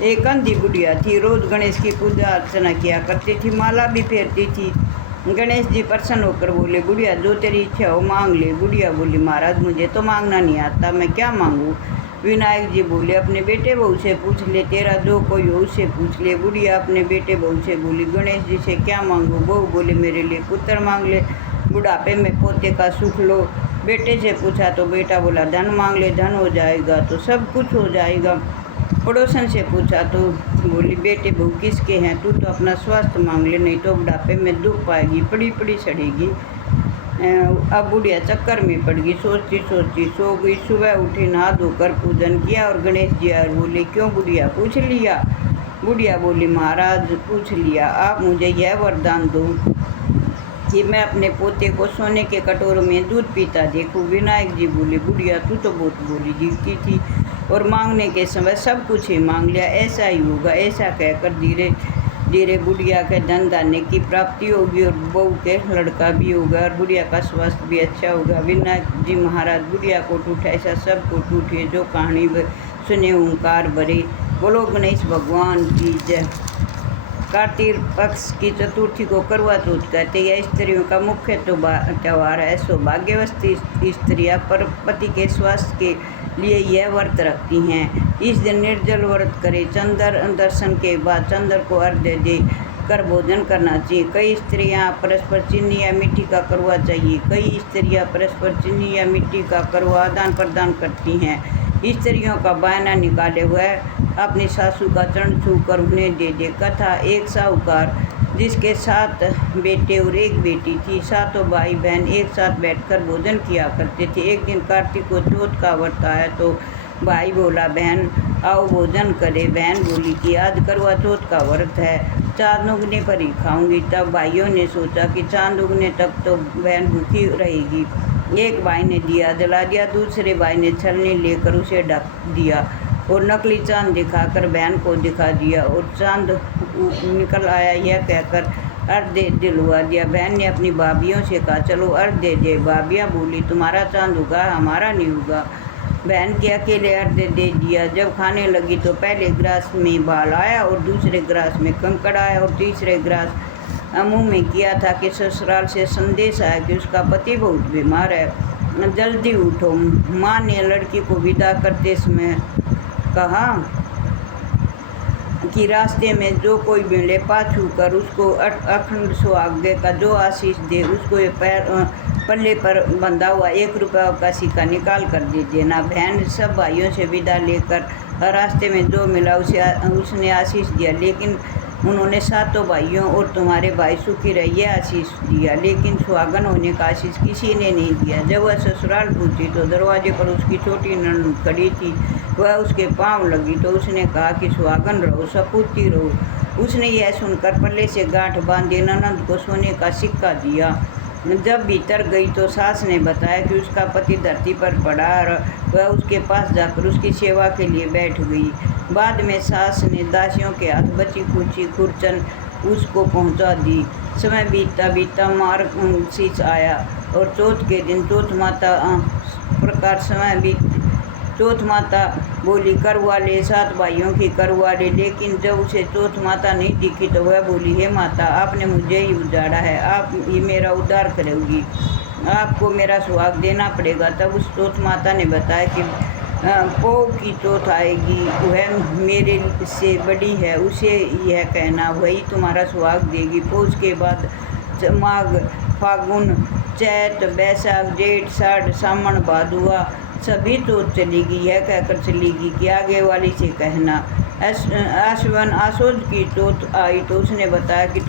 एक अंधी बुढ़िया थी, रोज गणेश की पूजा अर्चना किया करती थी, माला भी फेरती थी। गणेश जी प्रसन्न होकर बोले, बुढ़िया जो तेरी इच्छा हो मांग ले। बुढ़िया बोली, महाराज मुझे तो मांगना नहीं आता, मैं क्या मांगूं। विनायक जी बोले, अपने बेटे बहू से पूछ ले, तेरा जो कोई हो उससे पूछ ले। बुढ़िया अपने बेटे बहू से बोली, गणेश जी से क्या मांगू। बहू बोले, मेरे लिए पुत्र मांग ले, बुढ़ापे में पोते का सुख लो। बेटे से पूछा तो बेटा बोला, धन मांग ले, धन हो जाएगा तो सब कुछ हो जाएगा। पड़ोसन से पूछा तो बोली, बेटे बहू किसके हैं, तू तो अपना स्वास्थ्य मांग ले, नहीं तो बुढ़ापे में दुख पाएगी, पड़ी पड़ी सड़ेगी। अब बुढ़िया चक्कर में पड़ गई, सोचती सोचती सो गई। सुबह उठी, नहा धोकर पूजन किया और गणेश जी आए, बोले, क्यों बुढ़िया पूछ लिया। बुढ़िया बोली, महाराज पूछ लिया, आप मुझे यह वरदान दो कि मैं अपने पोते को सोने के कटोरों में दूध पीता देखूं। विनायक जी बोले, बुढ़िया तू तो बहुत बोली जीती थी और मांगने के समय सब कुछ ही मांग लिया, ऐसा ही होगा। ऐसा कहकर धीरे धीरे बुढ़िया के धन धान्य की प्राप्ति होगी और बहू के लड़का भी होगा और बुढ़िया का स्वास्थ्य भी अच्छा होगा। विनायक जी महाराज बुढ़िया को टूटा, ऐसा सब को टूटे जो कहानी सुने ओंकार भरे। बोलो गणेश भगवान की जय। कार्तिक पक्ष की चतुर्थी को करवा चौथ कहते हैं। स्त्रियों का मुख्य त्यौहार है। सौभाग्यवती स्त्रियां पर पति के स्वास्थ्य के लिए यह व्रत रखती हैं। इस दिन निर्जल व्रत करें। चंद्र दर्शन के बाद चंद्र को अर्घ्य दे कर भोजन करना चाहिए। कई स्त्रियां परस्पर चीनी या मिट्टी का करवा चाहिए। कई स्त्रियां परस्पर चीनी या मिट्टी का करवा आदान प्रदान करती हैं। स्त्रियों का बायना निकाले हुए अपनी सासू का चरण छूकर उन्हें दे दे। कथा, एक साहूकार जिसके 7 बेटे और 1 बेटी थी, सातों भाई बहन एक साथ बैठकर भोजन किया करते थे। एक दिन कार्तिक को चौथ का व्रत आया तो भाई बोला, बहन आओ भोजन करें। बहन बोली कि आज करवा चौथ का व्रत है, चांद उगने पर ही खाऊंगी। तब भाइयों ने सोचा कि चांद उगने तक तो बहन भूखी रहेगी। एक भाई ने दिया जला दिया, दूसरे भाई ने छलनी लेकर उसे ढक दिया और नकली चांद दिखाकर बहन को दिखा दिया और चांद निकल आया यह कहकर अर्घ दिलवा दिया। बहन ने अपनी भाभियों से कहा, चलो अर्घ दे दे। भाभियाँ बोली, तुम्हारा चांद होगा, हमारा नहीं होगा। बहन के अकेले अर्घ दे दिया। जब खाने लगी तो पहले गिलास में बाल आया और दूसरे गिलास में कंकड़ आया और तीसरे गिलास मुँह में किया था कि ससुराल से संदेश आया कि उसका पति बहुत बीमार है, जल्दी उठो। माँ ने लड़की को विदा करते समय कहा कि रास्ते में जो कोई मिले पाछू कर उसको अखंड सौभाग्य का जो आशीष दे, उसको ये पल्ले पर बंधा हुआ 1 रुपया का सिक्का निकाल कर दे देना। बहन सब भाइयों से विदा लेकर रास्ते में जो मिला उसने आशीष दिया, लेकिन उन्होंने सातों भाइयों और तुम्हारे भाई सुखी रहिए आशीष दिया, लेकिन सुहागन होने का आशीष किसी ने नहीं दिया। जब वह ससुराल पहुंची तो दरवाजे पर उसकी छोटी ननद खड़ी थी। वह उसके पांव लगी तो उसने कहा कि सुहागन रहो, सपूती रहो। उसने यह सुनकर पल्ले से गांठ बांधे ननद को सोने का सिक्का दिया। जब भीतर गई तो सास ने बताया कि उसका पति धरती पर पड़ा और वह उसके पास जाकर उसकी सेवा के लिए बैठ गई। बाद में सास ने दासियों के हाथ बची खुची खुरचन उसको पहुंचा दी। समय बीतता बीतता मार्गशीर्ष आया और चौथ के दिन चौथ माता प्रकार समय बीत चौथ माता बोली, करवा ले 7 भाइयों की करवा ले। लेकिन जब उसे चौथ माता नहीं दिखी तो वह बोली, हे माता आपने मुझे ही उजाड़ा है, आप ही मेरा उद्धार करोगी, आपको मेरा सुहाग देना पड़ेगा। तब उस चौथ माता ने बताया कि पौ की चौथ आएगी, वह मेरे से बड़ी है, उसे यह कहना, वही तुम्हारा सुहाग देगी। पौष के बाद माघ फागुन चैत बैसाख जेठ साढ़ सावन भादुआ सभी चौथ चलेगी। यह कहकर चलेगी कि आगे वाली से कहना। आश्वन आसोज की चौथ आई तो उसने बताया कि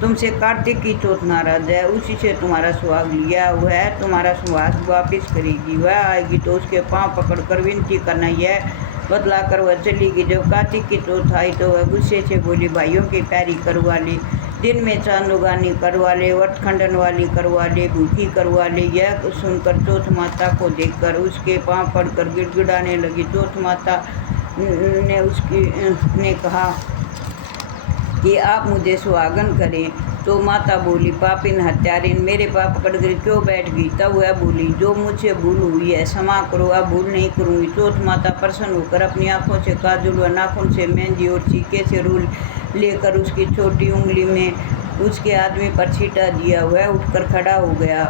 तुमसे कार्तिक की चौथ नाराज है, उसी से तुम्हारा सुहाग लिया हुआ है, तुम्हारा सुहाग वापिस करेगी। वह आएगी तो उसके पांव पकड़कर विनती करना, यह बतला कर वह चलेगी। जब कार्तिक की चौथ आई तो वह गुस्से से बोली, भाइयों की पैरी करवा ले, दिन में चांदुगानी करवा ले, वर्तखंडन वाली करवा ले, भूखी करवा ले। यह सुनकर चौथ माता को देखकर उसके पांव पड़कर गिड़गिड़ाने लगी। चौथ माता ने कहा कि आप मुझे सुहागन करें, तो माता बोली पापिन हत्यारिन, मेरे पाप पकड़ कर क्यों बैठ गई। तब वह बोली जो मुझसे भूल हुई है क्षमा करो, अब भूल नहीं करूँगी। चौथ माता प्रसन्न होकर अपनी आँखों से काजल व नाखून से मेहंदी और चीके से रूल लेकर उसकी छोटी उंगली में उसके आदमी पर छीटा दिया। वह उठकर खड़ा हो गया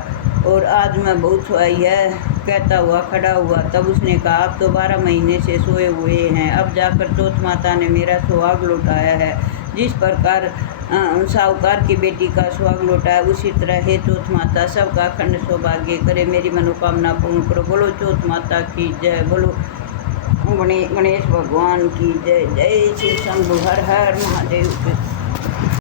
और आज मैं बहुत सोई है कहता हुआ खड़ा हुआ। तब उसने कहा आप तो 12 महीने से सोए हुए हैं, अब जाकर चौथ माता ने मेरा सुहाग लौटाया है। जिस प्रकार साहूकार की बेटी का सुहाग लौटाया, उसी तरह हे चौथ माता सबका अखंड सौभाग्य करे, मेरी मनोकामना पूर्ण करो। बोलो चौथ माता की जय, बोलो गणेश भगवान की जय। जय श्री शंभु, हर हर महादेव।